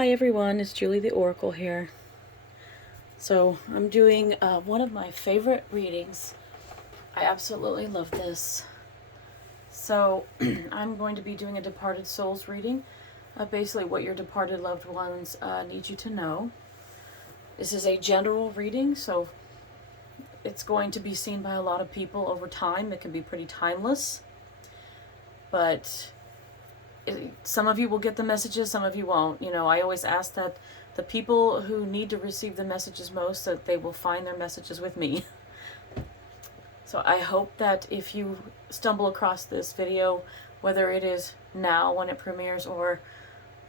Hi everyone, it's Julie the Oracle here. So I'm doing one of my favorite readings. I absolutely love this. So I'm going to be doing a departed souls reading. Basically what your departed loved ones need you to know. This is a general reading, so it's going to be seen by a lot of people over time. It can be pretty timeless. But some of you will get the messages, some of you won't. You know, I always ask that the people who need to receive the messages most, that they will find their messages with me. So I hope that if you stumble across this video, whether it is now when it premieres or,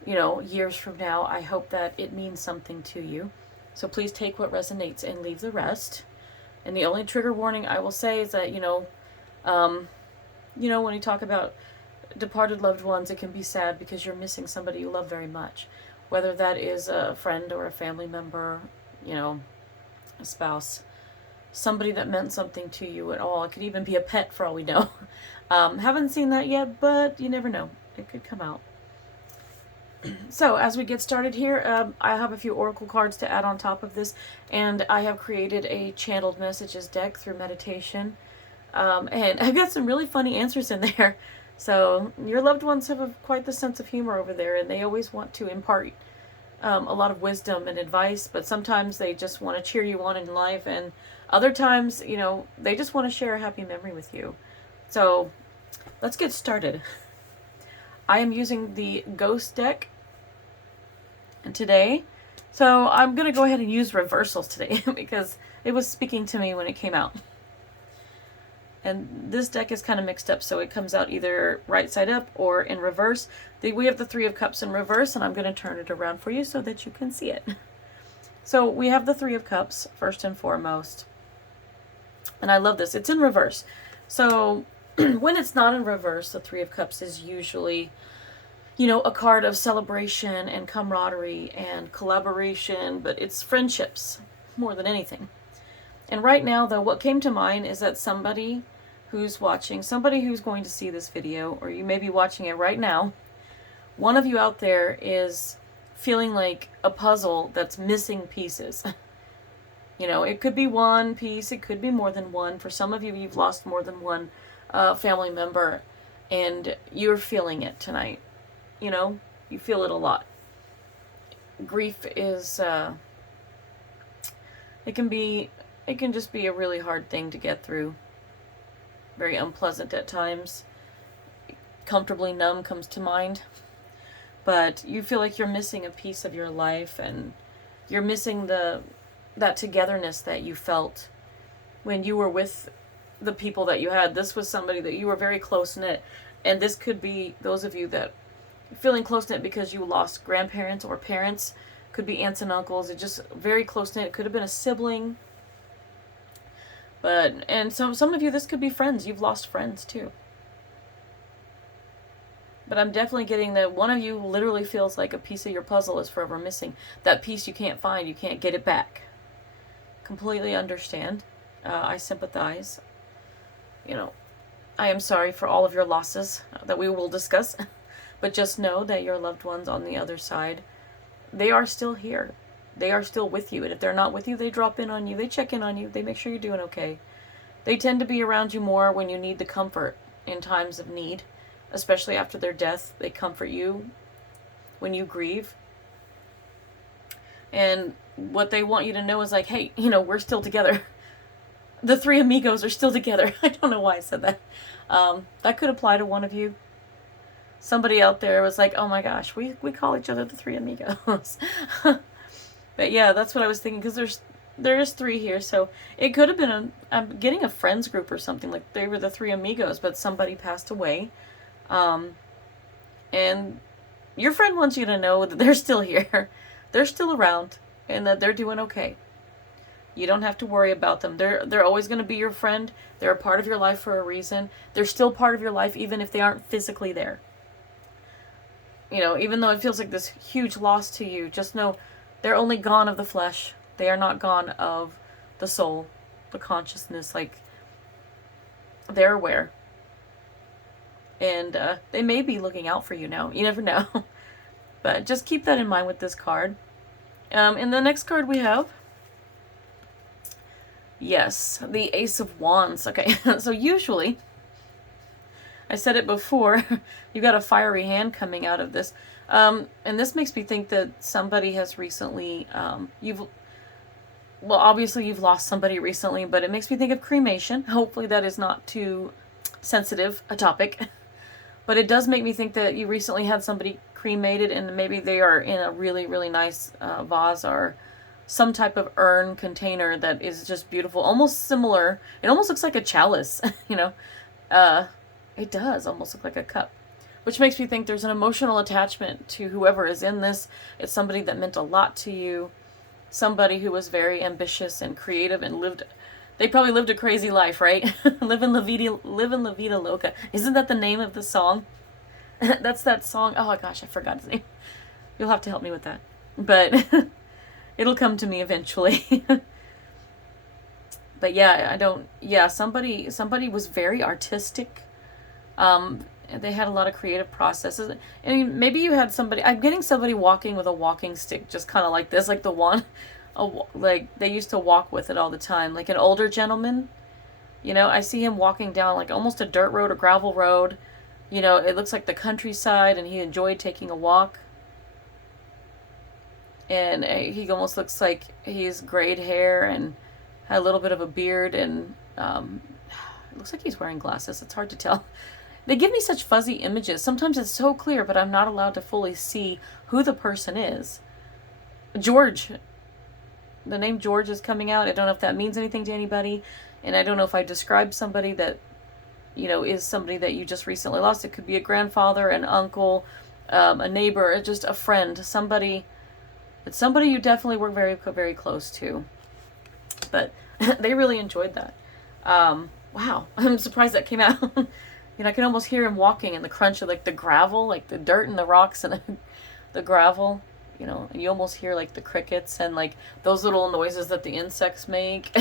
you know, years from now, I hope that it means something to you. So please take what resonates and leave the rest. And the only trigger warning I will say is that, when you talk about departed loved ones, it can be sad because you're missing somebody you love very much. Whether that is a friend or a family member, a spouse, somebody that meant something to you at all. It could even be a pet for all we know. Haven't seen that yet, but you never know. It could come out. So as we get started here, I have a few oracle cards to add on top of this, and I have created a channeled messages deck through meditation. And I've got some really funny answers in there. So your loved ones have quite the sense of humor over there, and they always want to impart a lot of wisdom and advice, but sometimes they just want to cheer you on in life, and other times, they just want to share a happy memory with you. So let's get started. I am using the Ghost deck today. So I'm going to go ahead and use reversals today because it was speaking to me when it came out. And this deck is kind of mixed up, so it comes out either right side up or in reverse. We have the Three of Cups in reverse, and I'm going to turn it around for you so that you can see it. So we have the Three of Cups, first and foremost. And I love this. It's in reverse. So when it's not in reverse, the Three of Cups is usually, a card of celebration and camaraderie and collaboration, but it's friendships more than anything. And right now, though, what came to mind is that somebody who's watching, somebody who's going to see this video, or you may be watching it right now, one of you out there is feeling like a puzzle that's missing pieces. It could be one piece, it could be more than one. For some of you, you've lost more than one family member, and you're feeling it tonight. You feel it a lot. Grief is, it can just be a really hard thing to get through. Very unpleasant at times. Comfortably numb comes to mind. But you feel like you're missing a piece of your life, and you're missing that togetherness that you felt when you were with the people that you had. This was somebody that you were very close-knit. And this could be those of you that are feeling close-knit because you lost grandparents or parents. Could be aunts and uncles. It's just very close-knit. It could have been a sibling. And some of you, this could be friends. You've lost friends too. But I'm definitely getting that one of you literally feels like a piece of your puzzle is forever missing. That piece you can't find. You can't get it back. Completely understand. I sympathize. I am sorry for all of your losses that we will discuss. But just know that your loved ones on the other side, they are still here. They are still with you. And if they're not with you, they drop in on you. They check in on you. They make sure you're doing okay. They tend to be around you more when you need the comfort in times of need, especially after their death. They comfort you when you grieve. And what they want you to know is like, hey, we're still together. The three amigos are still together. I don't know why I said that. That could apply to one of you. Somebody out there was like, oh my gosh, we call each other the three amigos. But yeah, that's what I was thinking, because there's three here, so it could have been I'm getting a friends group or something, like they were the three amigos, but somebody passed away. And your friend wants you to know that they're still here. They're still around, and that they're doing okay. You don't have to worry about them. They're always going to be your friend. They're a part of your life for a reason. They're still part of your life, even if they aren't physically there. Even though it feels like this huge loss to you, just know they're only gone of the flesh. They are not gone of the soul, the consciousness. Like, they're aware. And they may be looking out for you now. You never know. But just keep that in mind with this card. And the next card we have, yes, the Ace of Wands. Okay, so usually, I said it before, you've got a fiery hand coming out of this. And this makes me think that somebody has recently, obviously you've lost somebody recently, but it makes me think of cremation. Hopefully that is not too sensitive a topic. But it does make me think that you recently had somebody cremated, and maybe they are in a really, really nice vase or some type of urn container that is just beautiful. Almost similar. It almost looks like a chalice, you know. It does almost look like a cup. Which makes me think there's an emotional attachment to whoever is in this. It's somebody that meant a lot to you. Somebody who was very ambitious and creative and they probably lived a crazy life, right? Living La Vida Loca. Isn't that the name of the song? That's that song. Oh my gosh, I forgot his name. You'll have to help me with that. But it'll come to me eventually. But yeah, somebody was very artistic. They had a lot of creative processes. And maybe you had somebody, I'm getting somebody walking with a walking stick, just kind of like this, like the one, like they used to walk with it all the time, like an older gentleman. You know, I see him walking down like almost a dirt road or gravel road. You know, it looks like the countryside, and he enjoyed taking a walk. And he almost looks like he's grayed hair and had a little bit of a beard, and it looks like he's wearing glasses. It's hard to tell. They give me such fuzzy images. Sometimes it's so clear, but I'm not allowed to fully see who the person is. George. The name George is coming out. I don't know if that means anything to anybody. And I don't know if I described somebody that, you know, is somebody that you just recently lost. It could be a grandfather, an uncle, a neighbor, just a friend. Somebody you definitely were very, very close to. But they really enjoyed that. Wow. I'm surprised that came out. You know, I can almost hear him walking and the crunch of like the gravel, like the dirt and the rocks and the gravel, you know, and you almost hear like the crickets and like those little noises that the insects make.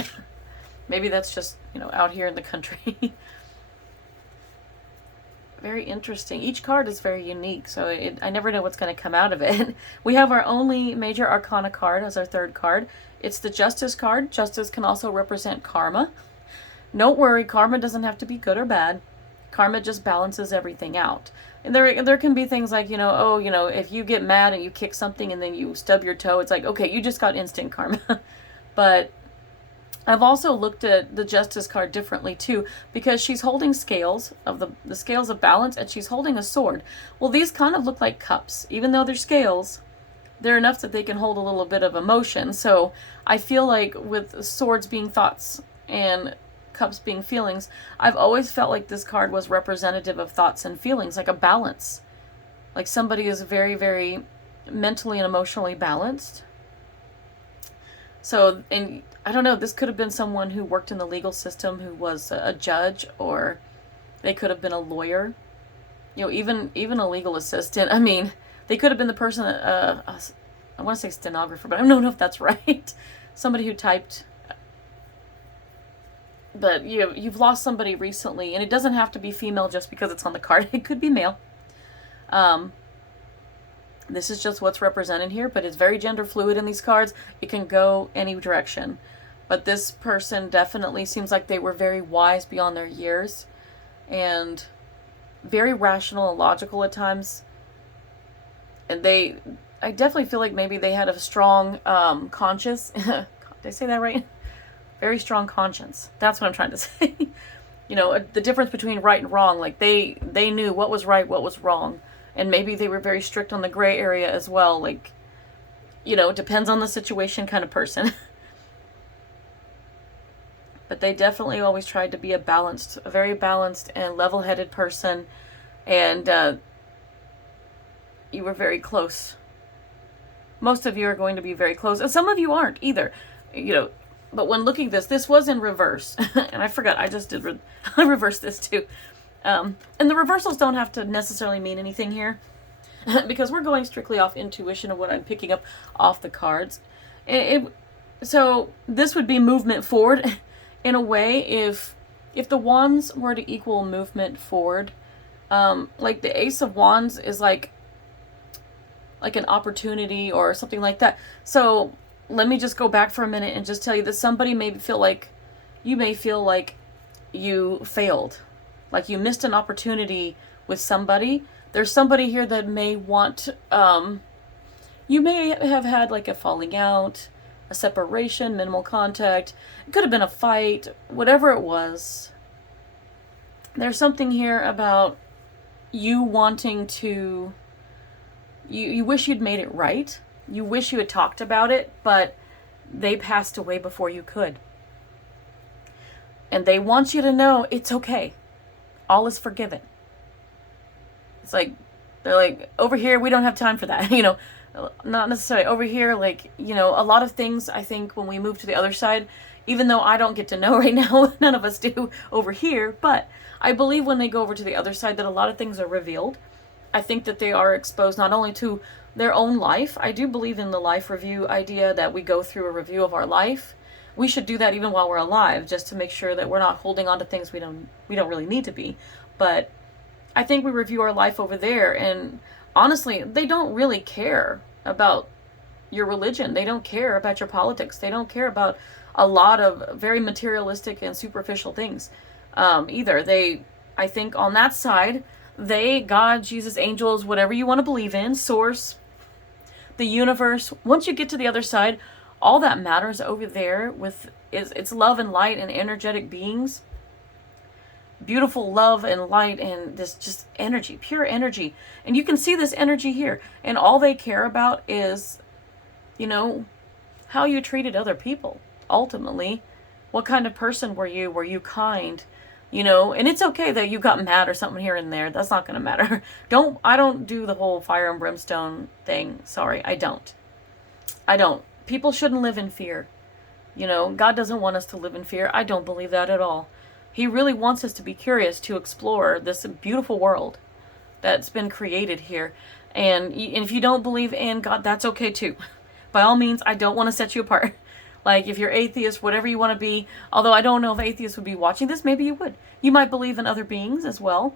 Maybe that's just, you know, out here in the country. Very interesting. Each card is very unique, so I never know what's going to come out of it. We have our only major arcana card as our third card. It's the Justice card. Justice can also represent karma. Don't worry, karma doesn't have to be good or bad. Karma just balances everything out. And there can be things like, you know, oh, you know, if you get mad and you kick something and then you stub your toe, it's like, okay, you just got instant karma. But I've also looked at the Justice card differently too, because she's holding scales of the scales of balance, and she's holding a sword. Well, these kind of look like cups. Even though they're scales, they're enough that they can hold a little bit of emotion. So I feel like with swords being thoughts and cups being feelings, I've always felt like this card was representative of thoughts and feelings, like a balance. Like somebody is very, very mentally and emotionally balanced. So, and I don't know, this could have been someone who worked in the legal system, who was a judge, or they could have been a lawyer. You know, even a legal assistant. I mean, they could have been the person, I want to say stenographer, but I don't know if that's right. Somebody who typed. But you've lost somebody recently, and it doesn't have to be female just because it's on the card. It could be male. This is just what's represented here, but it's very gender fluid in these cards. It can go any direction. But this person definitely seems like they were very wise beyond their years, and very rational and logical at times. And I definitely feel like maybe they had a strong conscience. Did I say that right? Very strong conscience. That's what I'm trying to say. You know, the difference between right and wrong. Like they knew what was right, what was wrong. And maybe they were very strict on the gray area as well. Like, you know, it depends on the situation kind of person. But they definitely always tried to be a very balanced and level-headed person. And you were very close. Most of you are going to be very close. And some of you aren't either. You know, but when looking at this was in reverse. And I forgot, I just did I reversed this too. And the reversals don't have to necessarily mean anything here. Because we're going strictly off intuition of what I'm picking up off the cards. So this would be movement forward. In a way, if the wands were to equal movement forward, like the Ace of Wands is like like an opportunity or something like that. So let me just go back for a minute and just tell you that somebody may feel like you failed, like you missed an opportunity with somebody. There's somebody here that may want, you may have had like a falling out, a separation, minimal contact. It could have been a fight, whatever it was. There's something here about you wanting to, you wish you'd made it right. You wish you had talked about it, but they passed away before you could. And they want you to know it's okay. All is forgiven. It's like, they're like, over here, we don't have time for that. Not necessarily over here. Like, a lot of things, I think, when we move to the other side, even though I don't get to know right now, none of us do over here, but I believe when they go over to the other side that a lot of things are revealed. I think that they are exposed not only to their own life. I do believe in the life review idea, that we go through a review of our life. We should do that even while we're alive, just to make sure that we're not holding on to things we don't really need to be. But I think we review our life over there, and honestly, they don't really care about your religion. They don't care about your politics. They don't care about a lot of very materialistic and superficial things either. I think on that side, God, Jesus, angels, whatever you want to believe in, source, the universe, once you get to the other side, all that matters over there is it's love and light and energetic beings. Beautiful love and light and this just energy, pure energy. And you can see this energy here. And all they care about is, how you treated other people. Ultimately, what kind of person were you? Were you kind? And it's okay that you got mad or something here and there. That's not going to matter. I don't do the whole fire and brimstone thing. Sorry, I don't. People shouldn't live in fear. God doesn't want us to live in fear. I don't believe that at all. He really wants us to be curious, to explore this beautiful world that's been created here. And if you don't believe in God, that's okay too. By all means, I don't want to set you apart. Like, if you're atheist, whatever you want to be, although I don't know if atheists would be watching this, maybe you would. You might believe in other beings as well.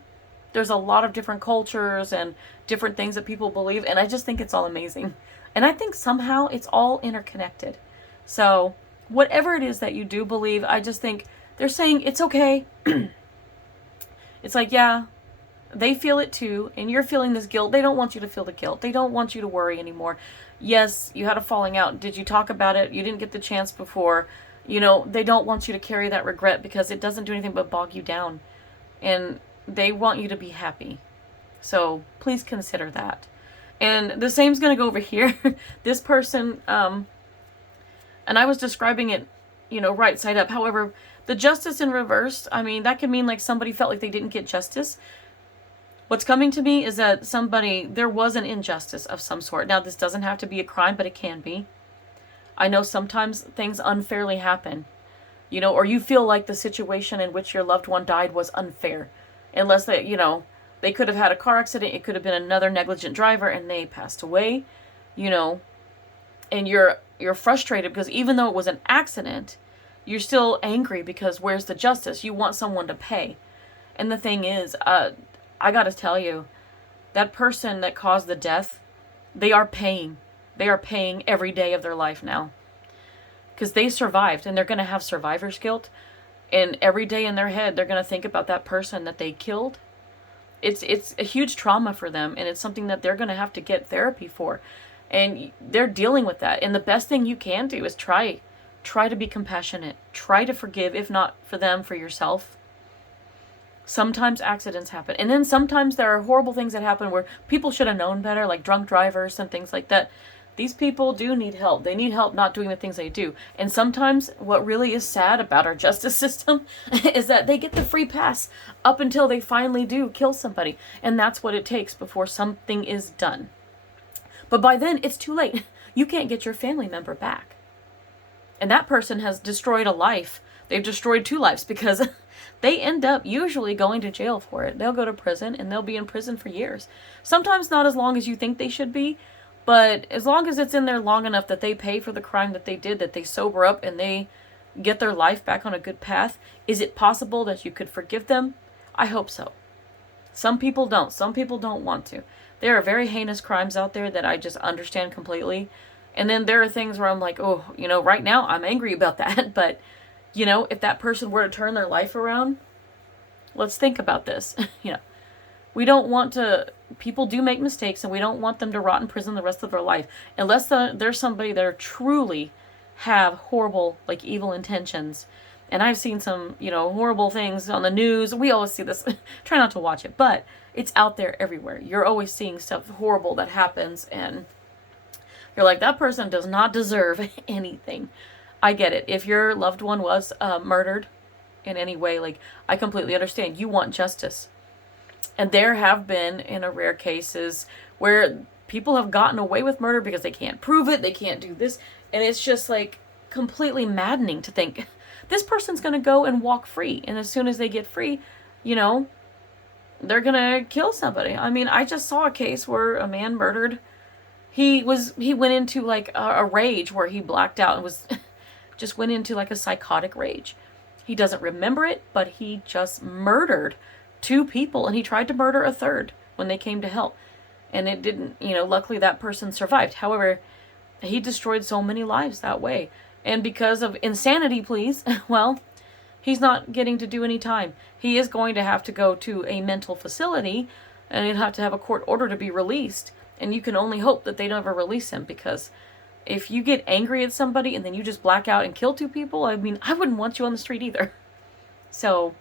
There's a lot of different cultures and different things that people believe, and I just think it's all amazing. And I think somehow it's all interconnected. So, whatever it is that you do believe, I just think they're saying it's okay. It's like, yeah, they feel it too, and you're feeling this guilt. They don't want you to feel the guilt. They don't want you to worry anymore. Yes, you had a falling out. Did you talk about it? You didn't get the chance before. They don't want you to carry that regret, because it doesn't do anything but bog you down. And they want you to be happy. So please consider that. And the same's going to go over here. This person, and I was describing it, right side up. However, the justice in reverse, that can mean like somebody felt like they didn't get justice. What's coming to me is that there was an injustice of some sort. Now, this doesn't have to be a crime, but it can be. I know sometimes things unfairly happen, or you feel like the situation in which your loved one died was unfair. Unless they could have had a car accident, it could have been another negligent driver and they passed away, and you're frustrated because even though it was an accident, you're still angry because where's the justice? You want someone to pay. And the thing is, I gotta tell you, that person that caused the death, they are paying. They are paying every day of their life now. Because they survived, and they're going to have survivor's guilt. And every day in their head, they're going to think about that person that they killed. It's a huge trauma for them, and it's something that they're going to have to get therapy for. And they're dealing with that. And the best thing you can do is try to be compassionate. Try to forgive, if not for them, for yourself. Sometimes accidents happen. And then sometimes there are horrible things that happen where people should have known better, like drunk drivers and things like that. These people do need help. They need help not doing the things they do. And sometimes what really is sad about our justice system is that they get the free pass up until they finally do kill somebody. And that's what it takes before something is done. But by then, it's too late. You can't get your family member back. And that person has destroyed a life. They've destroyed 2 lives because they end up usually going to jail for it. They'll go to prison, and they'll be in prison for years. Sometimes not as long as you think they should be, but as long as it's in there long enough that they pay for the crime that they did, that they sober up and they get their life back on a good path. Is it possible that you could forgive them? I hope so. Some people don't. Some people don't want to. There are very heinous crimes out there that I just understand completely. And then there are things where I'm like, oh, right now I'm angry about that. But, if that person were to turn their life around, let's think about this. We don't want to, people do make mistakes, and we don't want them to rot in prison the rest of their life. Unless there's somebody that truly have horrible, evil intentions. And I've seen some, horrible things on the news. We always see this. Try not to watch it, but it's out there everywhere. You're always seeing stuff horrible that happens, and you're like, that person does not deserve anything. I get it. If your loved one was murdered in any way, I completely understand. You want justice. And there have been, in a rare cases, where people have gotten away with murder because they can't prove it, they can't do this, and it's just completely maddening to think this person's going to go and walk free, and as soon as they get free, they're going to kill somebody. I mean, I just saw a case where a man murdered. He went into a rage where he blacked out and was just went into a psychotic rage. He doesn't remember it, but he just murdered 2 people, and he tried to murder a third when they came to help. And it didn't, luckily that person survived. However, he destroyed so many lives that way. And because of insanity, please, well, he's not getting to do any time. He is going to have to go to a mental facility, and he'd have to have a court order to be released. And you can only hope that they never release him, because if you get angry at somebody and then you just black out and kill 2 people, I mean, I wouldn't want you on the street either. So,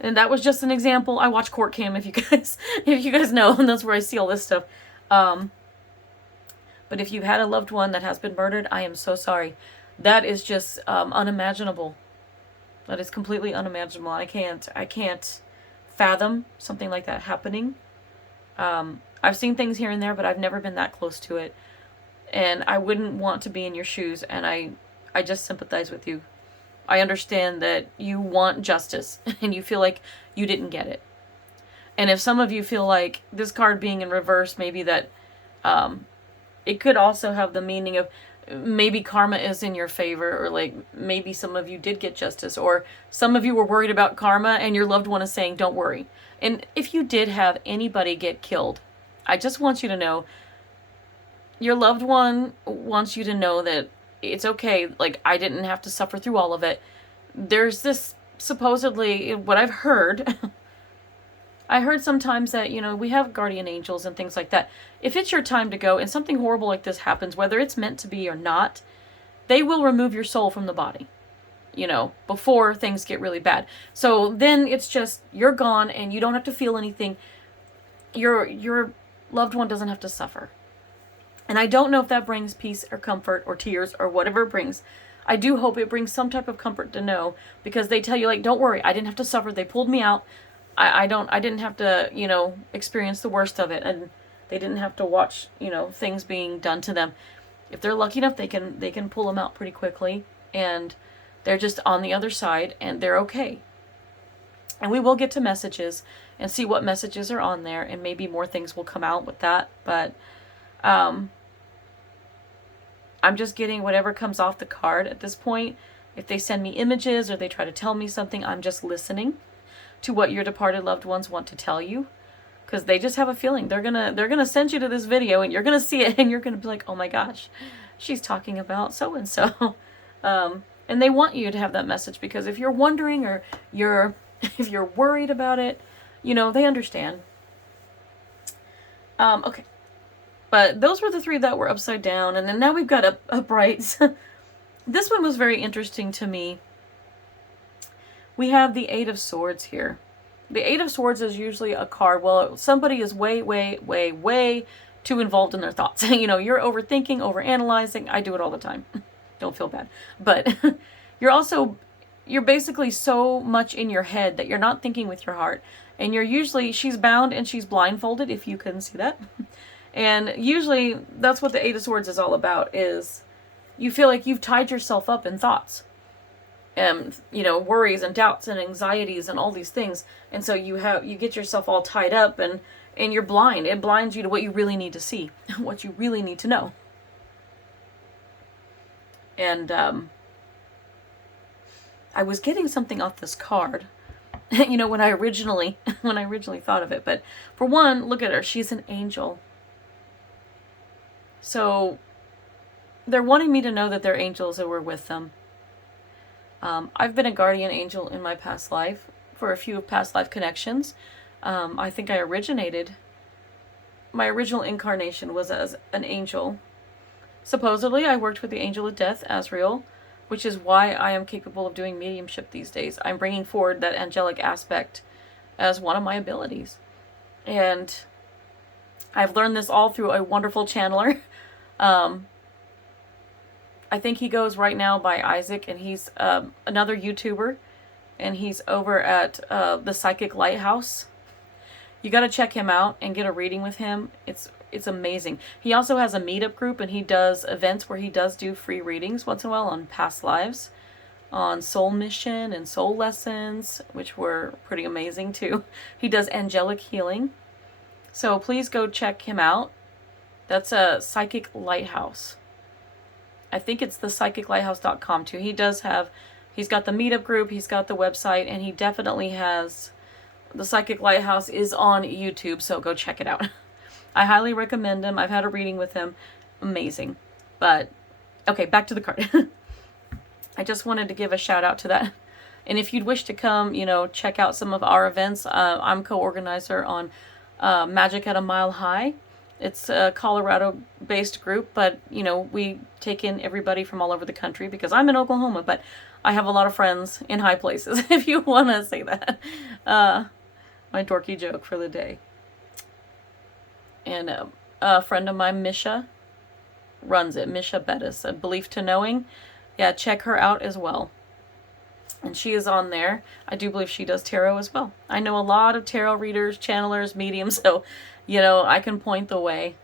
and that was just an example. I watch Court Cam, if you guys know, and that's where I see all this stuff. But if you've had a loved one that has been murdered, I am so sorry. That is just unimaginable. That is completely unimaginable. I can't fathom something like that happening. I've seen things here and there, but I've never been that close to it. And I wouldn't want to be in your shoes, and I just sympathize with you. I understand that you want justice, and you feel like you didn't get it. And if some of you feel like this card being in reverse, maybe that it could also have the meaning of maybe karma is in your favor, or maybe some of you did get justice, or some of you were worried about karma and your loved one is saying, don't worry. And if you did have anybody get killed, I just want you to know your loved one wants you to know that it's okay. I didn't have to suffer through all of it. There's this supposedly, what I've heard, I heard sometimes that, we have guardian angels and things like that. If it's your time to go and something horrible like this happens, whether it's meant to be or not, they will remove your soul from the body, before things get really bad. So then it's just, you're gone and you don't have to feel anything. Your loved one doesn't have to suffer. And I don't know if that brings peace or comfort or tears or whatever it brings. I do hope it brings some type of comfort to know, because they tell you, don't worry, I didn't have to suffer. They pulled me out. I didn't have to, experience the worst of it. And they didn't have to watch, things being done to them. If they're lucky enough, they can pull them out pretty quickly, and they're just on the other side and they're okay. And we will get to messages and see what messages are on there, and maybe more things will come out with that. But, I'm just getting whatever comes off the card at this point. If they send me images or they try to tell me something, I'm just listening to what your departed loved ones want to tell you, because they just have a feeling they're gonna send you to this video, and you're gonna see it, and you're gonna be like, oh my gosh, she's talking about so and so. And they want you to have that message, because if you're wondering or if you're worried about it, they understand. Okay. But those were the 3 that were upside down. And then now we've got uprights. This one was very interesting to me. We have the 8 of Swords here. The 8 of Swords is usually a card. Well, somebody is way, way, way, way too involved in their thoughts. You're overthinking, overanalyzing. I do it all the time. Don't feel bad. But you're basically so much in your head that you're not thinking with your heart. And she's bound and she's blindfolded, if you couldn't see that. And usually that's what the 8 of Swords is all about, is you feel like you've tied yourself up in thoughts and, worries and doubts and anxieties and all these things. And so you get yourself all tied up, and you're blind. It blinds you to what you really need to see, what you really need to know. And I was getting something off this card, when I originally thought of it. But for one, look at her. She's an angel. So they're wanting me to know that they're angels that were with them. I've been a guardian angel in my past life for a few past life connections. I think I originated, my original incarnation was as an angel. Supposedly, I worked with the angel of death, Azrael, which is why I am capable of doing mediumship these days. I'm bringing forward that angelic aspect as one of my abilities. And I've learned this all through a wonderful channeler. I think he goes right now by Isaac, and he's another YouTuber, and he's over at the Psychic Lighthouse. You got to check him out and get a reading with him. It's amazing. He also has a meetup group, and he does events where he does do free readings once in a while on past lives, on soul mission and soul lessons, which were pretty amazing too. He does angelic healing. So please go check him out. That's a Psychic Lighthouse. I think it's the psychiclighthouse.com too. He's got the meetup group, he's got the website, and he definitely has, the Psychic Lighthouse is on YouTube, so go check it out. I highly recommend him. I've had a reading with him. Amazing. But, okay, back to the card. I just wanted to give a shout out to that. And if you'd wish to come, check out some of our events. I'm co-organizer on Magic at a Mile High. It's a Colorado-based group, but, we take in everybody from all over the country because I'm in Oklahoma, but I have a lot of friends in high places, if you want to say that. My dorky joke for the day. And a friend of mine, Misha, runs it. Misha Bettis, A Belief to Knowing. Yeah, check her out as well. And she is on there. I do believe she does tarot as well. I know a lot of tarot readers, channelers, mediums, so, I can point the way.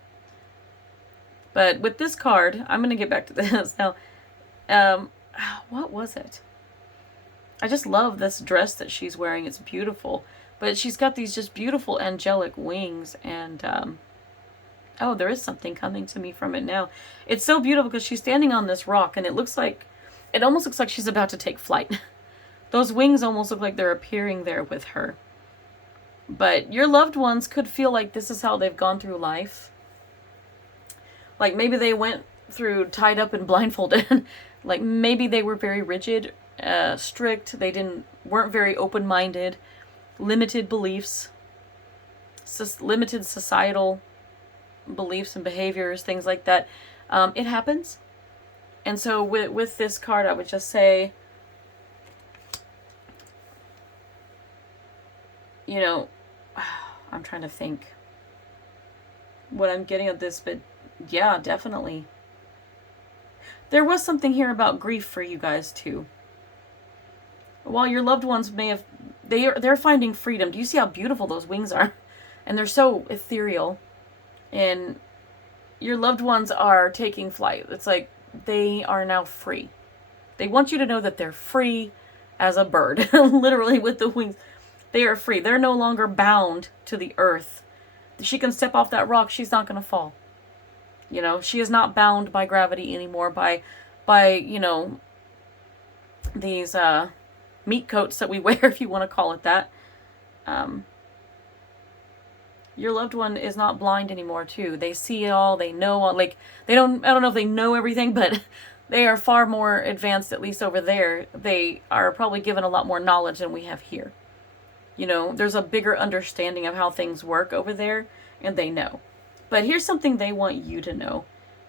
But with this card, I'm going to get back to this now. What was it? I just love this dress that she's wearing. It's beautiful. But she's got these just beautiful angelic wings. And, oh, there is something coming to me from it now. It's so beautiful because she's standing on this rock, and it almost looks like she's about to take flight. Those wings almost look like they're appearing there with her. But your loved ones could feel like this is how they've gone through life. Like maybe they went through tied up and blindfolded. Like maybe they were very rigid, strict. They weren't very open-minded, limited beliefs, limited societal beliefs and behaviors, things like that. It happens. And so with this card, I would just say, I'm trying to think what I'm getting at this, but yeah, definitely. There was something here about grief for you guys too. While your loved ones they're finding freedom. Do you see how beautiful those wings are? And they're so ethereal. And your loved ones are taking flight. It's like they are now free. They want you to know that they're free as a bird, literally with the wings. They are free. They're no longer bound to the earth. She can step off that rock. She's not going to fall. She is not bound by gravity anymore, by these meat coats that we wear, if you want to call it that. Your loved one is not blind anymore too. They see it all. They know all. Like I don't know if they know everything, but they are far more advanced, at least over there. They are probably given a lot more knowledge than we have here. There's a bigger understanding of how things work over there, and they know. But here's something they want you to know.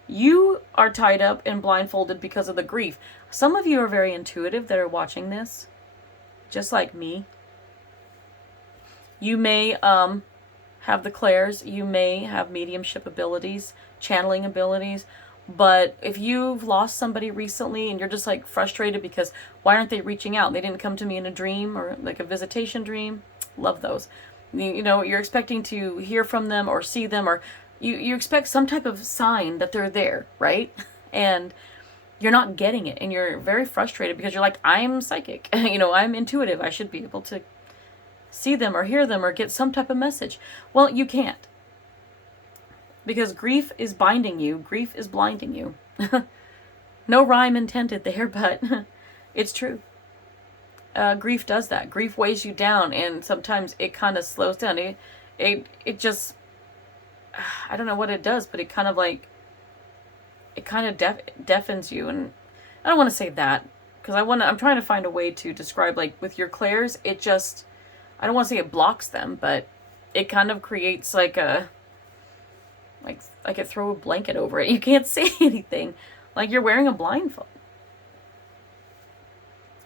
You are tied up and blindfolded because of the grief. Some of you are very intuitive that are watching this, just like me. You may have the clairs. You may have mediumship abilities, channeling abilities. But if you've lost somebody recently and you're just like frustrated because why aren't they reaching out? They didn't come to me in a dream or like a visitation dream. Love those. You're expecting to hear from them or see them, or you expect some type of sign that they're there, right? And you're not getting it, and you're very frustrated because you're like, I'm psychic. I'm intuitive. I should be able to see them or hear them or get some type of message. Well, you can't. Because grief is binding you. Grief is blinding you. No rhyme intended there, but it's true. Grief does that. Grief weighs you down, and sometimes it kind of slows down. It just, I don't know what it does, but it kind of like it kind of deafens you. And I don't want to say that, because I'm trying to find a way to describe, like with your clairs, it just, I don't want to say it blocks them, but it kind of creates like I could throw a blanket over it. You can't see anything. Like you're wearing a blindfold.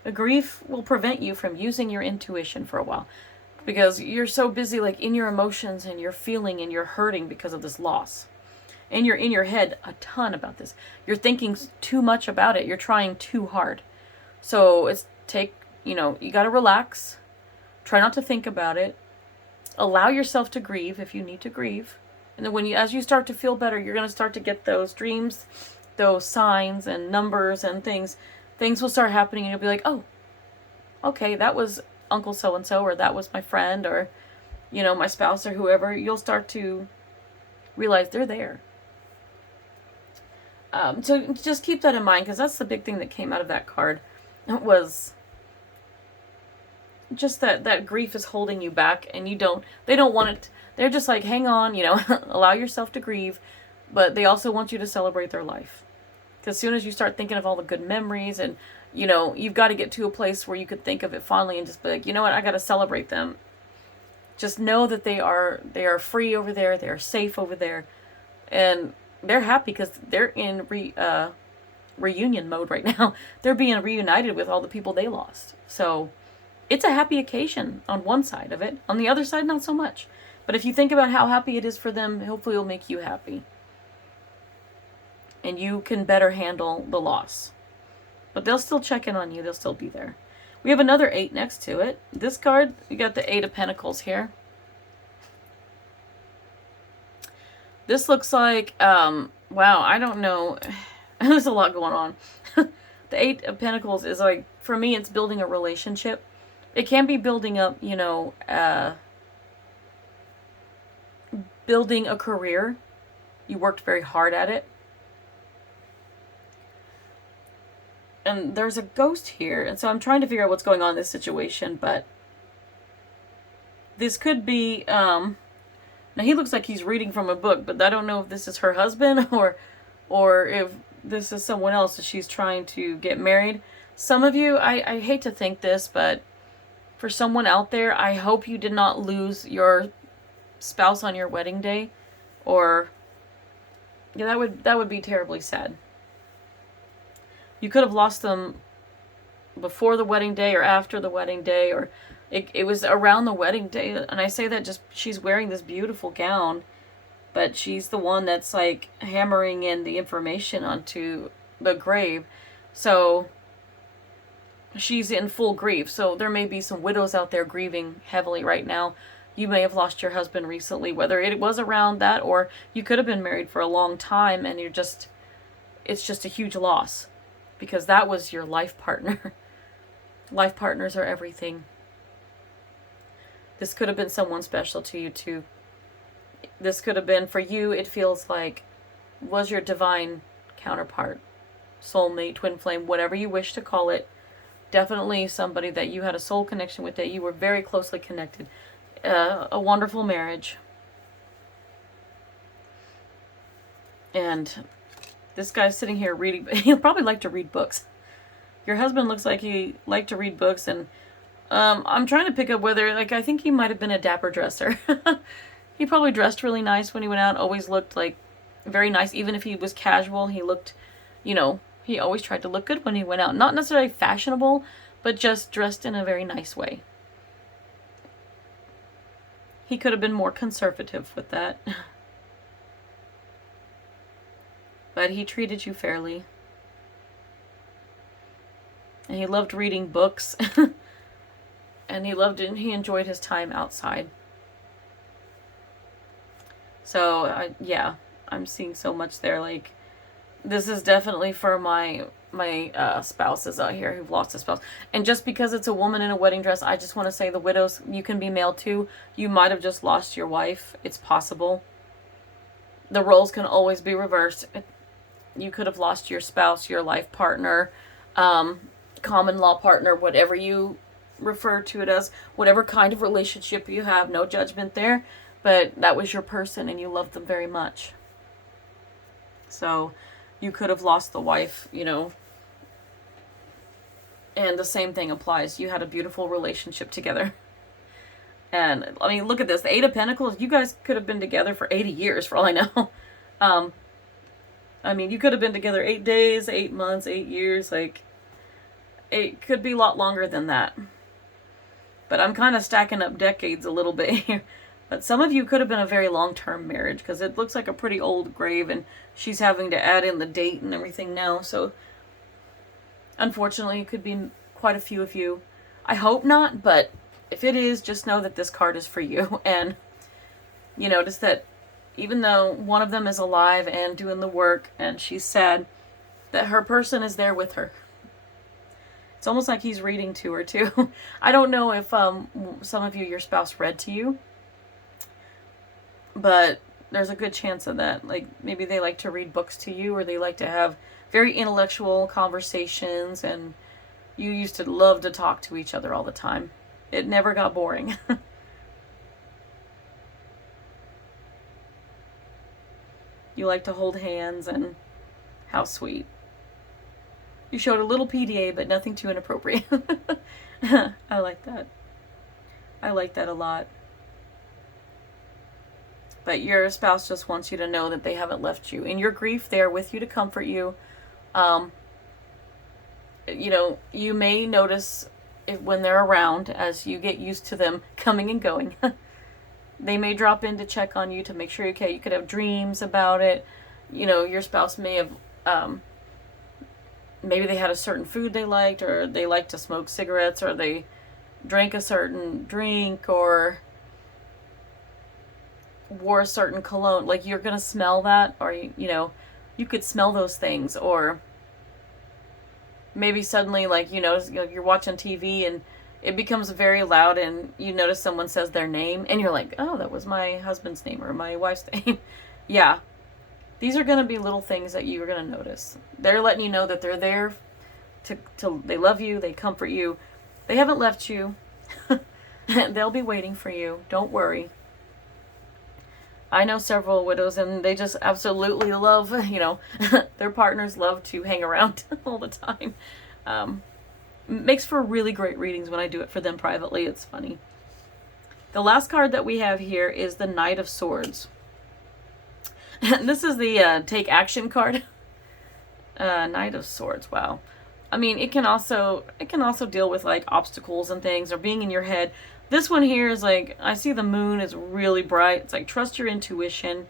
The grief will prevent you from using your intuition for a while, because you're so busy like in your emotions, and you're feeling and you're hurting because of this loss. And you're in your head a ton about this. You're thinking too much about it. You're trying too hard. So you got to relax. Try not to think about it. Allow yourself to grieve if you need to grieve. And then as you start to feel better, you're going to start to get those dreams, those signs and numbers and things. Things will start happening, and you'll be like, oh, okay, that was Uncle so-and-so, or that was my friend, or, my spouse, or whoever. You'll start to realize they're there. So just keep that in mind, because that's the big thing that came out of that card. It was just that grief is holding you back, and they don't want it. They're just like, hang on, allow yourself to grieve, but they also want you to celebrate their life. Because as soon as you start thinking of all the good memories, and, you've got to get to a place where you could think of it fondly and just be like, you know what, I got to celebrate them. Just know that they are free over there. They are safe over there. And they're happy because they're in reunion mode right now. They're being reunited with all the people they lost. So it's a happy occasion on one side of it. On the other side, not so much. But if you think about how happy it is for them, hopefully it'll make you happy. And you can better handle the loss. But they'll still check in on you. They'll still be there. We have another 8 next to it. This card, we got the 8 of Pentacles here. This looks like, wow, I don't know. There's a lot going on. The 8 of Pentacles is like, for me, it's building a relationship. It can be building up, building a career. You worked very hard at it. And there's a ghost here. And so I'm trying to figure out what's going on in this situation. But this could be, now he looks like he's reading from a book. But I don't know if this is her husband or if this is someone else that she's trying to get married. Some of you, I hate to think this, but for someone out there, I hope you did not lose your spouse on your wedding day. Or, yeah, that would be terribly sad. You could have lost them before the wedding day or after the wedding day, or it was around the wedding day. And I say that just, she's wearing this beautiful gown, but she's the one that's like hammering in the information onto the grave. So she's in full grief. So there may be some widows out there grieving heavily right now. You may have lost your husband recently, whether it was around that, or you could have been married for a long time and it's just a huge loss. Because that was your life partner. Life partners are everything. This could have been someone special to you too. This could have been, for you, it feels like, was your divine counterpart, soulmate, twin flame, whatever you wish to call it. Definitely somebody that you had a soul connection with, that you were very closely connected. A wonderful marriage. And this guy's sitting here reading. He'll probably like to read books. Your husband looks like he liked to read books, and I'm trying to pick up whether, like, I think he might have been a dapper dresser. He probably dressed really nice when he went out. Always looked like very nice, even if he was casual. He looked, he always tried to look good when he went out. Not necessarily fashionable, but just dressed in a very nice way. He could have been more conservative with that. But he treated you fairly. And he loved reading books. And he enjoyed his time outside. So, yeah, I'm seeing so much there. Like, this is definitely for my spouses out here who've lost a spouse. And just because it's a woman in a wedding dress, I just want to say, the widows, you can be male too. You might have just lost your wife. It's possible. The roles can always be reversed. You could have lost your spouse, your life partner, common law partner, whatever you refer to it as, whatever kind of relationship you have, no judgment there, but that was your person and you loved them very much. So you could have lost the wife, you know. And the same thing applies. You had a beautiful relationship together. And, I mean, look at this. The Eight of Pentacles, you guys could have been together for 80 years, for all I know. I mean, you could have been together 8 days, 8 months, 8 years. Like, it could be a lot longer than that. But I'm kind of stacking up decades a little bit here. But some of you could have been a very long-term marriage, because it looks like a pretty old grave, and she's having to add in the date and everything now. So, unfortunately, it could be quite a few of you. I hope not, but if it is, just know that this card is for you. And you notice that even though one of them is alive and doing the work, and she's sad, that her person is there with her. It's almost like he's reading to her too. I don't know if some of you, your spouse read to you, but there's a good chance of that. Like, maybe they like to read books to you, or they like to have very intellectual conversations, and you used to love to talk to each other all the time. It never got boring. You like to hold hands, and how sweet. You showed a little PDA, but nothing too inappropriate. I like that. I like that a lot. But your spouse just wants you to know that they haven't left you. In your grief, they are with you to comfort you. You know, you may notice when they're around, as you get used to them coming and going. They may drop in to check on you to make sure you're okay. You could have dreams about it. You know, your spouse may have, maybe they had a certain food they liked, or they liked to smoke cigarettes, or they drank a certain drink, or wore a certain cologne. Like, you're going to smell that, or, you know, you could smell those things. Or maybe suddenly, like, you know, you're watching TV and it becomes very loud, and you notice someone says their name, and you're like, oh, that was my husband's name or my wife's name. Yeah. These are going to be little things that you're going to notice. They're letting you know that they're there to they love you, they comfort you. They haven't left you. They'll be waiting for you. Don't worry. I know several widows, and they just absolutely love, you know, their partners love to hang around all the time. Makes for really great readings when I do it for them privately. It's funny. The last card that we have here is the Knight of Swords. This is the take action card. Knight of Swords. Wow. I mean, it can also deal with like obstacles and things, or being in your head. This one here is like, I see the moon is really bright. It's like, trust your intuition.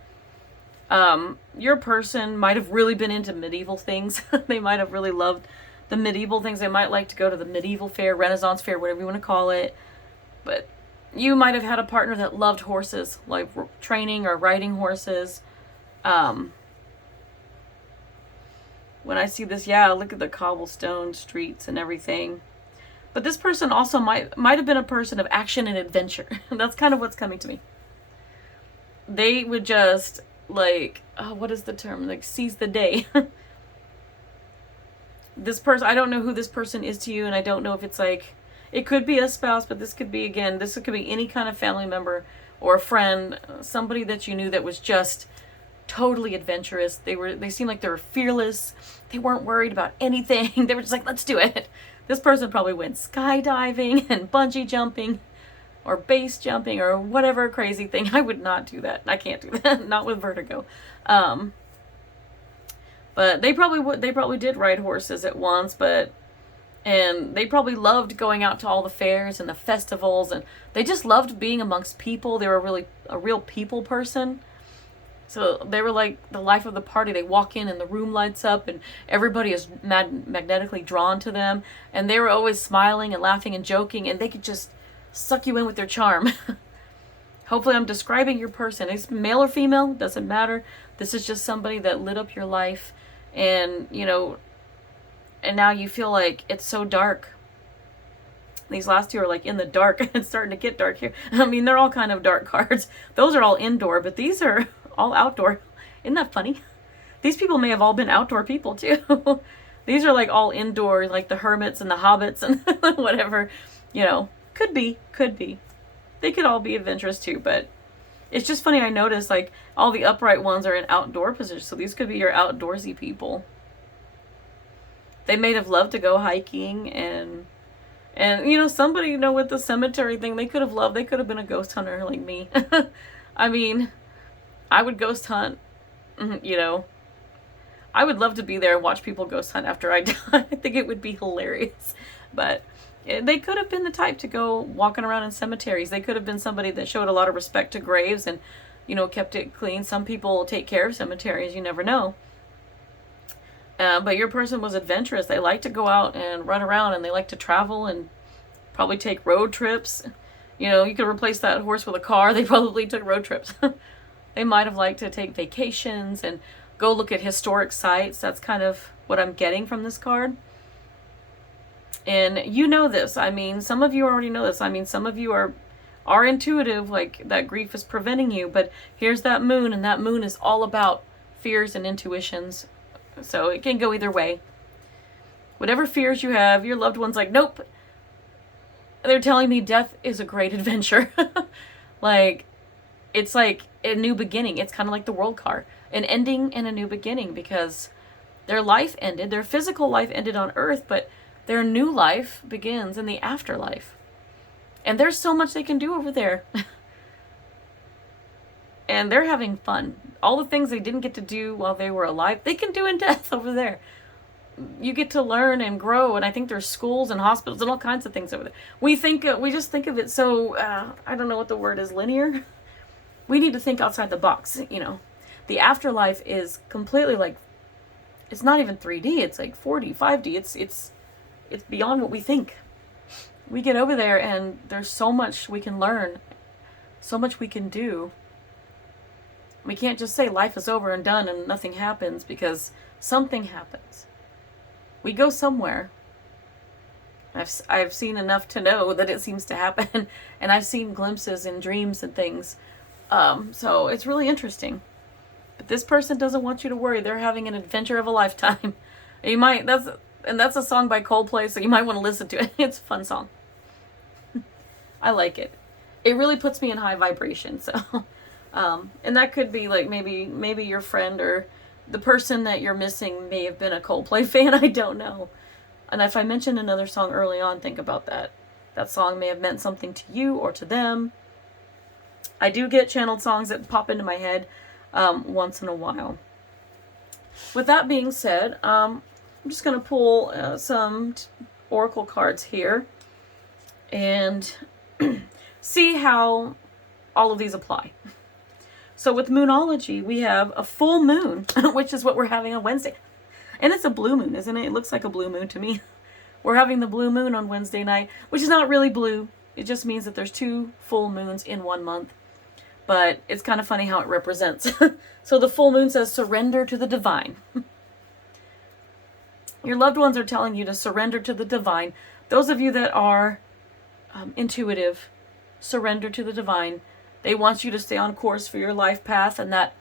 Your person might have really been into medieval things. They might have really loved the medieval things. They might like to go to the medieval fair, Renaissance fair, whatever you want to call it. But you might have had a partner that loved horses, like training or riding horses. When I see this, yeah, look at the cobblestone streets and everything. But this person also might have been a person of action and adventure. That's kind of what's coming to me. They would just, like, oh, what is the term? Like, seize the day. This person, I don't know who this person is to you, and I don't know if it's like, it could be a spouse, but this could be, again, this could be any kind of family member or a friend, somebody that you knew that was just totally adventurous. They seemed like they were fearless. They weren't worried about anything. They were just like, let's do it. This person probably went skydiving and bungee jumping or base jumping or whatever crazy thing. I would not do that. I can't do that. Not with vertigo. But they probably did ride horses at once, and they probably loved going out to all the fairs and the festivals, and they just loved being amongst people. They were really a real people person. So they were like the life of the party. They walk in and the room lights up and everybody is magnetically drawn to them. And they were always smiling and laughing and joking, and they could just suck you in with their charm. Hopefully I'm describing your person. It's male or female, doesn't matter. This is just somebody that lit up your life, and, you know, and now you feel like it's so dark. These last two are like in the dark. It's starting to get dark here. I mean, they're all kind of dark cards. Those are all indoor, but these are all outdoor. Isn't that funny? These people may have all been outdoor people too. These are like all indoor, like the hermits and the hobbits and whatever, you know, could be. They could all be adventurous too, but It's just funny, I noticed like all the upright ones are in outdoor positions, so these could be your outdoorsy people. They may have loved to go hiking and you know, somebody, you know, with the cemetery thing, they could have been a ghost hunter like me. I mean, I would ghost hunt, you know. I would love to be there and watch people ghost hunt after I die. I think it would be hilarious. But they could have been the type to go walking around in cemeteries. They could have been somebody that showed a lot of respect to graves and, you know, kept it clean. Some people take care of cemeteries, you never know. But your person was adventurous. They like to go out and run around, and they like to travel and probably take road trips. You know, you could replace that horse with a car. They probably took road trips. They might have liked to take vacations and go look at historic sites. That's kind of what I'm getting from this card. And you know this. I mean, some of you already know this. I mean, some of you are intuitive, like that grief is preventing you. But here's that moon, and that moon is all about fears and intuitions. So it can go either way. Whatever fears you have, your loved one's like, nope. They're telling me death is a great adventure. Like, it's like a new beginning. It's kind of like the world card. An ending and a new beginning, because their life ended. Their physical life ended on Earth, but their new life begins in the afterlife. And there's so much they can do over there. And they're having fun. All the things they didn't get to do while they were alive, they can do in death over there. You get to learn and grow, and I think there's schools and hospitals and all kinds of things over there. We just think of it so, I don't know what the word is, linear? We need to think outside the box, you know. The afterlife is completely like, it's not even 3D, it's like 4D, 5D, it's beyond what we think. We get over there and there's so much we can learn, so much we can do. We can't just say life is over and done and nothing happens, because something happens. We go somewhere. I've seen enough to know that it seems to happen, and I've seen glimpses in dreams and things. So it's really interesting. But this person doesn't want you to worry. They're having an adventure of a lifetime. That's a song by Coldplay, so you might want to listen to it. It's a fun song. I like it. It really puts me in high vibration, so... and that could be like maybe your friend or the person that you're missing may have been a Coldplay fan. I don't know. And if I mentioned another song early on, think about that. That song may have meant something to you or to them. I do get channeled songs that pop into my head once in a while. With that being said, I'm just going to pull some oracle cards here and see how all of these apply. So with Moonology, we have a full moon, which is what we're having on Wednesday. And it's a blue moon, isn't it? It looks like a blue moon to me. We're having the blue moon on Wednesday night, which is not really blue. It just means that there's 2 full moons in 1 month. But it's kind of funny how it represents. So the full moon says surrender to the divine. Your loved ones are telling you to surrender to the divine. Those of you that are intuitive, surrender to the divine. They want you to stay on course for your life path, and that,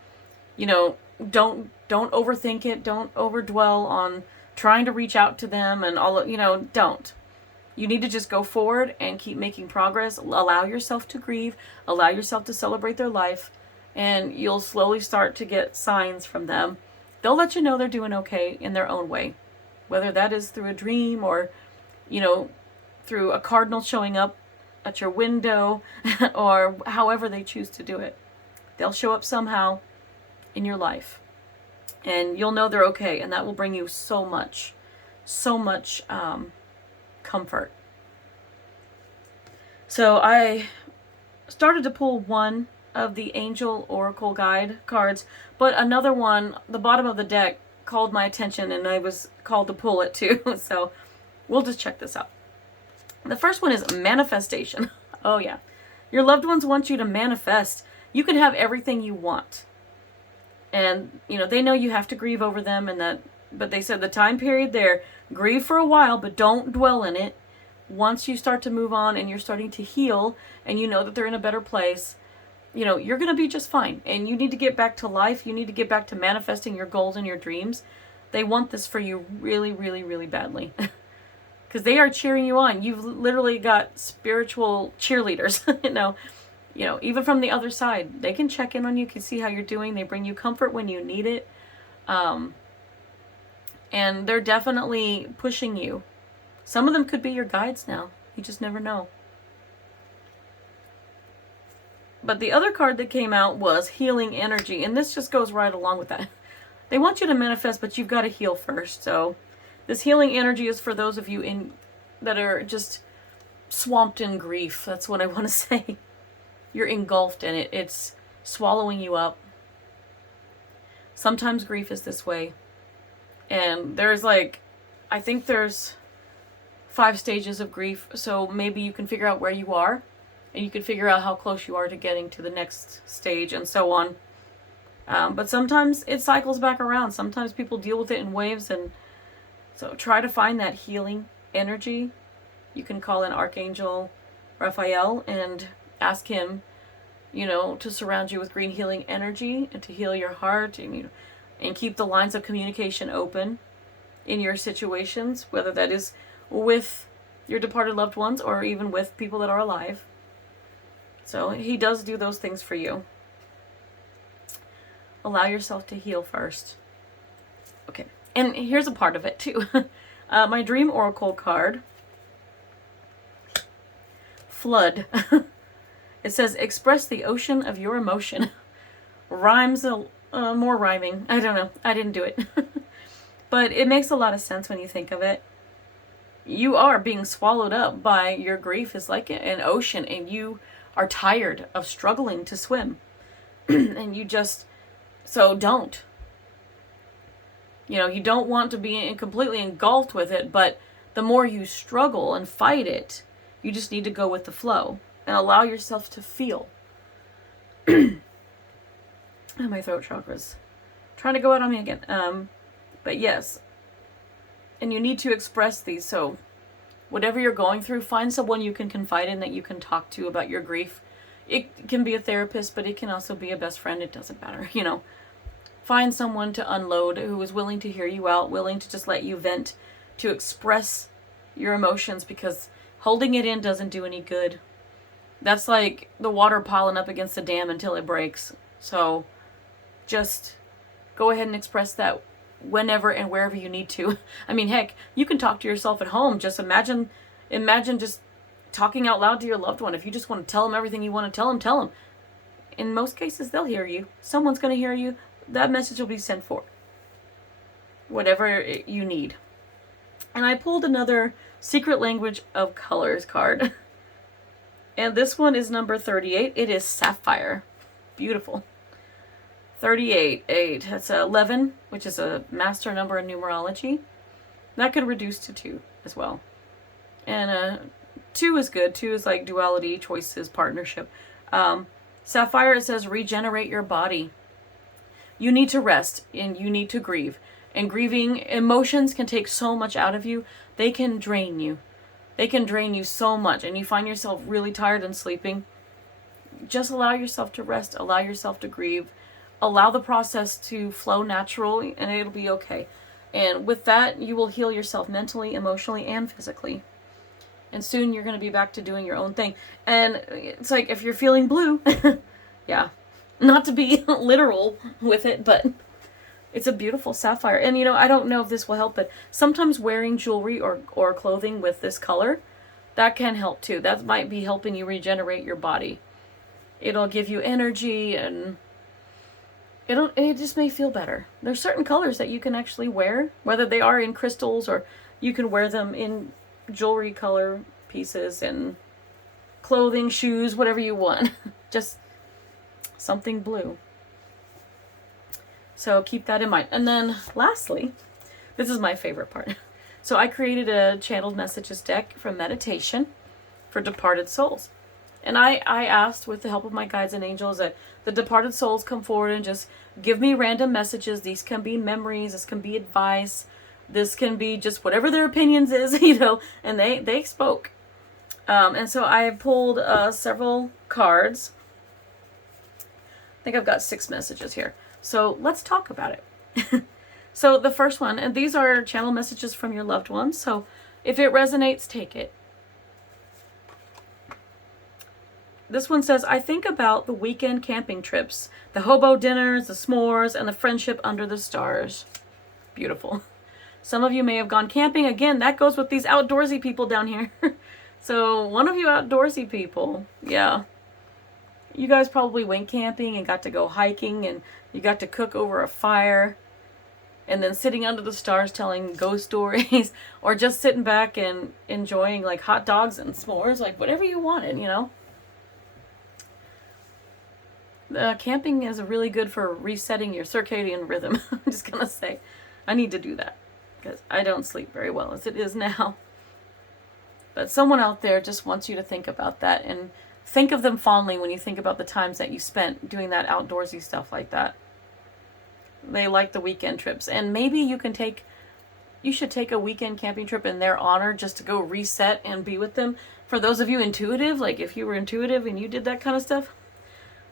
you know, don't overthink it. Don't overdwell on trying to reach out to them and all, you know, don't. You need to just go forward and keep making progress. Allow yourself to grieve. Allow yourself to celebrate their life, and you'll slowly start to get signs from them. They'll let you know they're doing okay in their own way, whether that is through a dream or, you know, through a cardinal showing up at your window or however they choose to do it. They'll show up somehow in your life, and you'll know they're okay, and that will bring you so much comfort. So I started to pull one of the Angel Oracle Guide cards, but another one, the bottom of the deck, called my attention, and I was called to pull it too. So we'll just check this out. The first one is manifestation. Oh yeah. Your loved ones want you to manifest. You can have everything you want. And, you know, they know you have to grieve over them, and that, but they said the time period there, grieve for a while, but don't dwell in it. Once you start to move on and you're starting to heal and you know that they're in a better place, you know, you're going to be just fine. And you need to get back to life. You need to get back to manifesting your goals and your dreams. They want this for you really, really, really badly. Because they are cheering you on. You've literally got spiritual cheerleaders, you know. You know, even from the other side, they can check in on you, can see how you're doing. They bring you comfort when you need it. And they're definitely pushing you. Some of them could be your guides now. You just never know. But the other card that came out was healing energy. And this just goes right along with that. They want you to manifest, but you've got to heal first. So this healing energy is for those of you that are just swamped in grief. That's what I want to say. You're engulfed in it. It's swallowing you up. Sometimes grief is this way. And there's I think there's 5 stages of grief. So maybe you can figure out where you are. And you can figure out how close you are to getting to the next stage and so on. But sometimes it cycles back around. Sometimes people deal with it in waves. And so try to find that healing energy. You can call in Archangel Raphael and ask him, to surround you with green healing energy and to heal your heart and keep the lines of communication open in your situations, whether that is with your departed loved ones or even with people that are alive. So he does do those things for you. Allow yourself to heal first. Okay, and here's a part of it too. My Dream Oracle card, Flood. It says, express the ocean of your emotion. Rhymes, more rhyming. I don't know. I didn't do it. But it makes a lot of sense when you think of it. You are being swallowed up by your grief. It's like an ocean, and you are tired of struggling to swim. And so don't. You don't want to be completely engulfed with it, but the more you struggle and fight it, you just need to go with the flow and allow yourself to feel. My throat chakra's trying to go out on me again. But yes, and you need to express these. So whatever you're going through, find someone you can confide in, that you can talk to about your grief. It can be a therapist, but it can also be a best friend. It doesn't matter, Find someone to unload who is willing to hear you out, willing to just let you vent, to express your emotions, because holding it in doesn't do any good. That's like the water piling up against the dam until it breaks. So just go ahead and express that whenever and wherever you need to. I mean, heck, you can talk to yourself at home. Just imagine just talking out loud to your loved one. If you just want to tell them everything you want to tell them. In most cases, they'll hear you. Someone's going to hear you. That message will be sent for. Whatever you need. And I pulled another Secret Language of Colors card. And this one is number 38. It is Sapphire. Beautiful. 38, 8. That's 11, which is a master number in numerology. That could reduce to 2 as well. And 2 is good. 2 is like duality, choices, partnership. Sapphire, it says regenerate your body. You need to rest and you need to grieve. And grieving emotions can take so much out of you. They can drain you. They can drain you so much, and you find yourself really tired and sleeping. Just allow yourself to rest. Allow yourself to grieve. Allow the process to flow naturally, and it'll be okay. And with that, you will heal yourself mentally, emotionally, and physically. And soon you're going to be back to doing your own thing. And it's like if you're feeling blue, yeah, not to be literal with it, but it's a beautiful sapphire. And I don't know if this will help, but sometimes wearing jewelry or clothing with this color, that can help too. That might be helping you regenerate your body. It'll give you energy, and it just may feel better. There's certain colors that you can actually wear, whether they are in crystals or you can wear them in jewelry color pieces and clothing, shoes, whatever you want. Just something blue. So keep that in mind. And then lastly, this is my favorite part. So I created a channeled messages deck from meditation for departed souls. And I asked, with the help of my guides and angels, that the departed souls come forward and just give me random messages. These can be memories. This can be advice. This can be just whatever their opinions is, and they spoke. And so I pulled several cards. I think I've got 6 messages here. So let's talk about it. So the first one, and these are channel messages from your loved ones. So if it resonates, take it. This one says, I think about the weekend camping trips, the hobo dinners, the s'mores, and the friendship under the stars. Beautiful. Some of you may have gone camping. Again, that goes with these outdoorsy people down here. So one of you outdoorsy people, yeah. You guys probably went camping and got to go hiking, and you got to cook over a fire, and then sitting under the stars telling ghost stories, or just sitting back and enjoying like hot dogs and s'mores, like whatever you wanted, you know. Camping is really good for resetting your circadian rhythm. I'm just gonna say, I need to do that because I don't sleep very well as it is now. But someone out there just wants you to think about that and think of them fondly when you think about the times that you spent doing that outdoorsy stuff like that. They like the weekend trips, and maybe you should take a weekend camping trip in their honor just to go reset and be with them. For those of you intuitive, like if you were intuitive and you did that kind of stuff,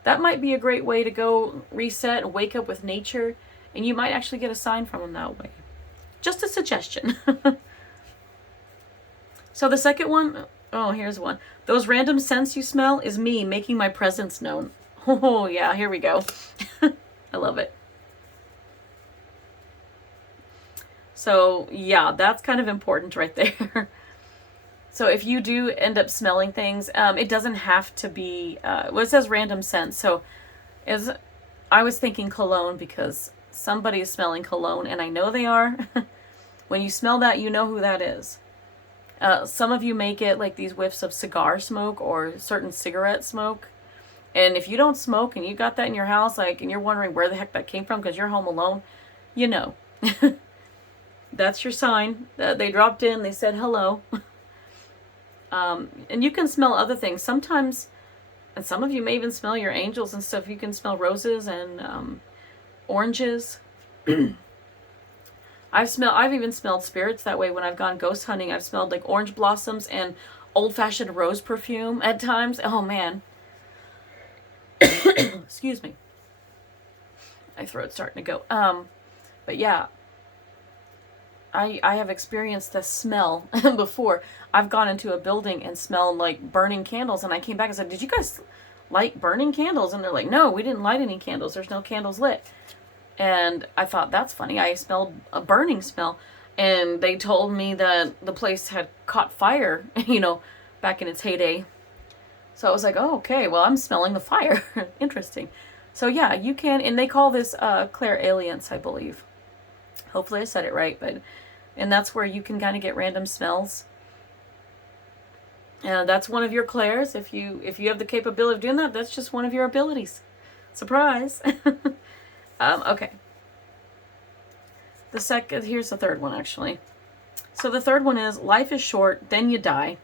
that might be a great way to go reset and wake up with nature, and you might actually get a sign from them that way. Just a suggestion. So the second one, oh, here's one. Those random scents you smell is me making my presence known. Oh, yeah, here we go. I love it. So, yeah, that's kind of important right there. So if you do end up smelling things, it doesn't have to be, well, it says random scents. So I was thinking cologne because somebody is smelling cologne, and I know they are. When you smell that, you know who that is. Some of you may get like these whiffs of cigar smoke or certain cigarette smoke. And if you don't smoke and you got that in your house, like, and you're wondering where the heck that came from because you're home alone, you know. That's your sign. They dropped in, they said hello. And you can smell other things. Sometimes, and some of you may even smell your angels and stuff. You can smell roses and oranges. I've even smelled spirits that way when I've gone ghost hunting. I've smelled like orange blossoms and old-fashioned rose perfume at times. Oh man. Excuse me. My throat's starting to go. But yeah. I have experienced the smell before. I've gone into a building and smelled like burning candles, and I came back and said, "Did you guys light burning candles?" And they're like, "No, we didn't light any candles. There's no candles lit." And I thought, that's funny. I smelled a burning smell. And they told me that the place had caught fire, you know, back in its heyday. So I was like, oh, okay, well, I'm smelling the fire. Interesting. So yeah, you can, and they call this clairalience, I believe. Hopefully I said it right, and that's where you can kind of get random smells. And that's one of your clairs. If you have the capability of doing that, that's just one of your abilities. Surprise. Okay. Here's the third one, actually. So the third one is, life is short, then you die.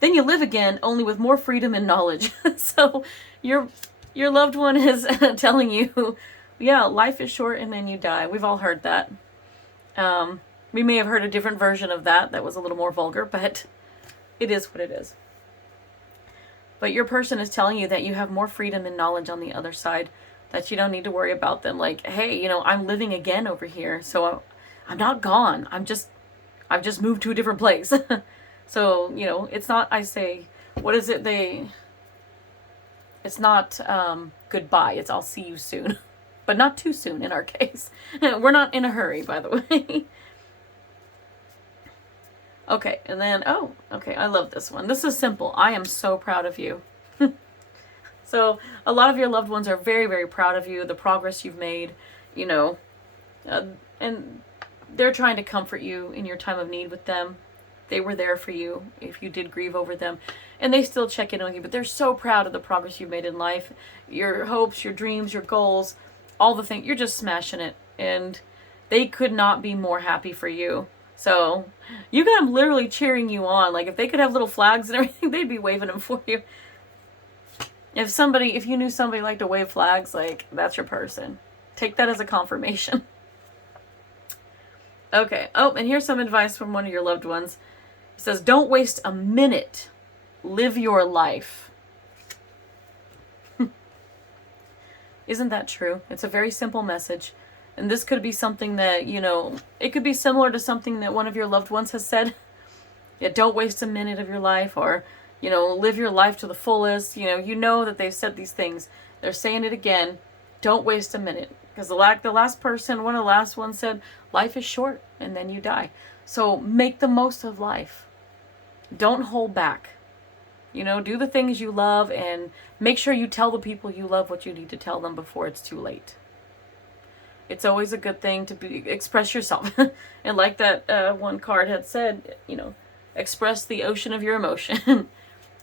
Then you live again, only with more freedom and knowledge. So your loved one is telling you, yeah, life is short and then you die. We've all heard that. We may have heard a different version of that was a little more vulgar, but it is what it is. But your person is telling you that you have more freedom and knowledge on the other side, that you don't need to worry about them. Like, hey, you know, I'm living again over here, so I'm not gone. I've just moved to a different place. So, you know, it's not, I say, what is it? It's not goodbye. It's I'll see you soon. But not too soon in our case. We're not in a hurry, by the way. Okay, and then, oh, okay, I love this one. This is simple. I am so proud of you. So a lot of your loved ones are very, very proud of you, the progress you've made, you know, and they're trying to comfort you in your time of need with them. They were there for you if you did grieve over them, and they still check in on you, but they're so proud of the progress you've made in life, your hopes, your dreams, your goals, all the things. You're just smashing it, and they could not be more happy for you. So you got them literally cheering you on. Like, if they could have little flags and everything, they'd be waving them for you. If you knew somebody liked to wave flags, like, that's your person. Take that as a confirmation. Okay. Oh, and here's some advice from one of your loved ones. It says, don't waste a minute. Live your life. Isn't that true? It's a very simple message. And this could be something that, you know, it could be similar to something that one of your loved ones has said. Yeah, don't waste a minute of your life. Or, live your life to the fullest. You know that they've said these things. They're saying it again. Don't waste a minute. Because the last person, one of the last ones said, life is short and then you die. So make the most of life. Don't hold back. Do the things you love and make sure you tell the people you love what you need to tell them before it's too late. It's always a good thing to express yourself. And like that one card had said, express the ocean of your emotion.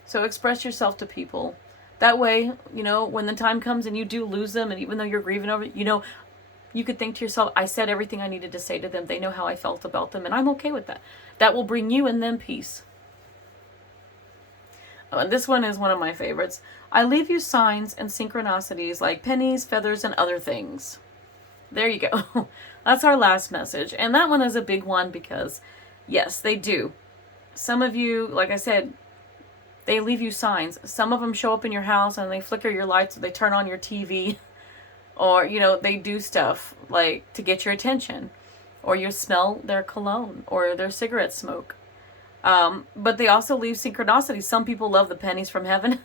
So express yourself to people. That way, when the time comes and you do lose them, and even though you're grieving over it, you could think to yourself, I said everything I needed to say to them. They know how I felt about them, and I'm okay with that. That will bring you and them peace. Oh, and this one is one of my favorites. I leave you signs and synchronicities like pennies, feathers, and other things. There you go. That's our last message. And that one is a big one because, yes, they do. Some of you, like I said, they leave you signs. Some of them show up in your house and they flicker your lights or they turn on your TV. Or, they do stuff like to get your attention. Or you smell their cologne or their cigarette smoke. But they also leave synchronicities. Some people love the pennies from heaven.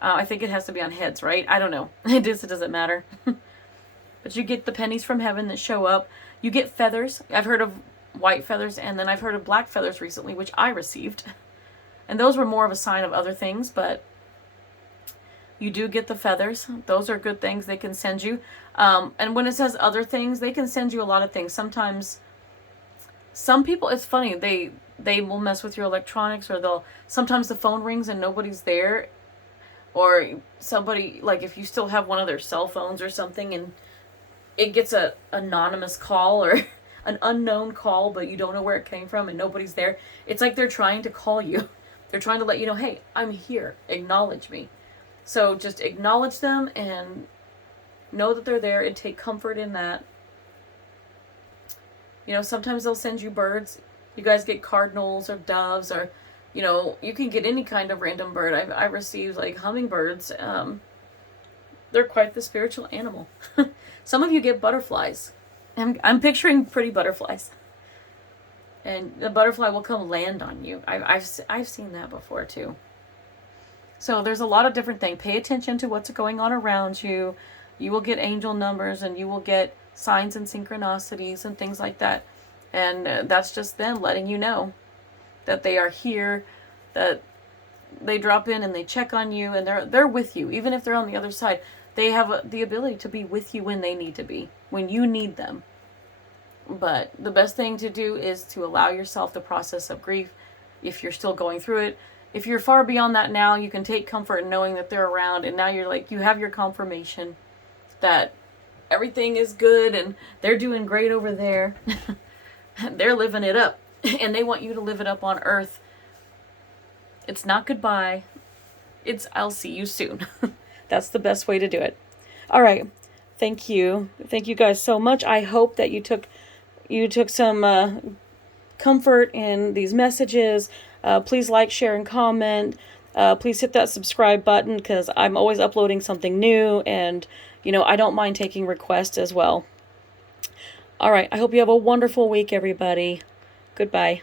I think it has to be on heads, right? I don't know. It doesn't matter. But you get the pennies from heaven that show up. You get feathers. I've heard of white feathers, and then I've heard of black feathers recently, which I received. And those were more of a sign of other things, but you do get the feathers. Those are good things they can send you. And when it says other things, they can send you a lot of things. Sometimes, some people, it's funny, they will mess with your electronics, or sometimes the phone rings and nobody's there. Or somebody, like if you still have one of their cell phones or something, and it gets an anonymous call or an unknown call, but you don't know where it came from and nobody's there. It's like they're trying to call you. They're trying to let you know, hey, I'm here. Acknowledge me. So just acknowledge them and know that they're there and take comfort in that. Sometimes they'll send you birds. You guys get cardinals or doves, or, you can get any kind of random bird. I received like hummingbirds. They're quite the spiritual animal. Some of you get butterflies. I'm picturing pretty butterflies. And the butterfly will come land on you. I've seen that before too. So there's a lot of different things. Pay attention to what's going on around you. You will get angel numbers, and you will get signs and synchronicities and things like that. And that's just them letting you know that they are here, that they drop in and they check on you, and they're with you. Even if they're on the other side, they have the ability to be with you when they need to be, when you need them. But the best thing to do is to allow yourself the process of grief if you're still going through it. If you're far beyond that now, you can take comfort in knowing that they're around, and now you have your confirmation that everything is good and they're doing great over there. They're living it up, and they want you to live it up on earth. It's not goodbye. It's I'll see you soon. That's the best way to do it. All right. Thank you. Thank you guys so much. I hope that you took some comfort in these messages. Please like, share, and comment. Please hit that subscribe button, because I'm always uploading something new, and I don't mind taking requests as well. All right. I hope you have a wonderful week, everybody. Goodbye.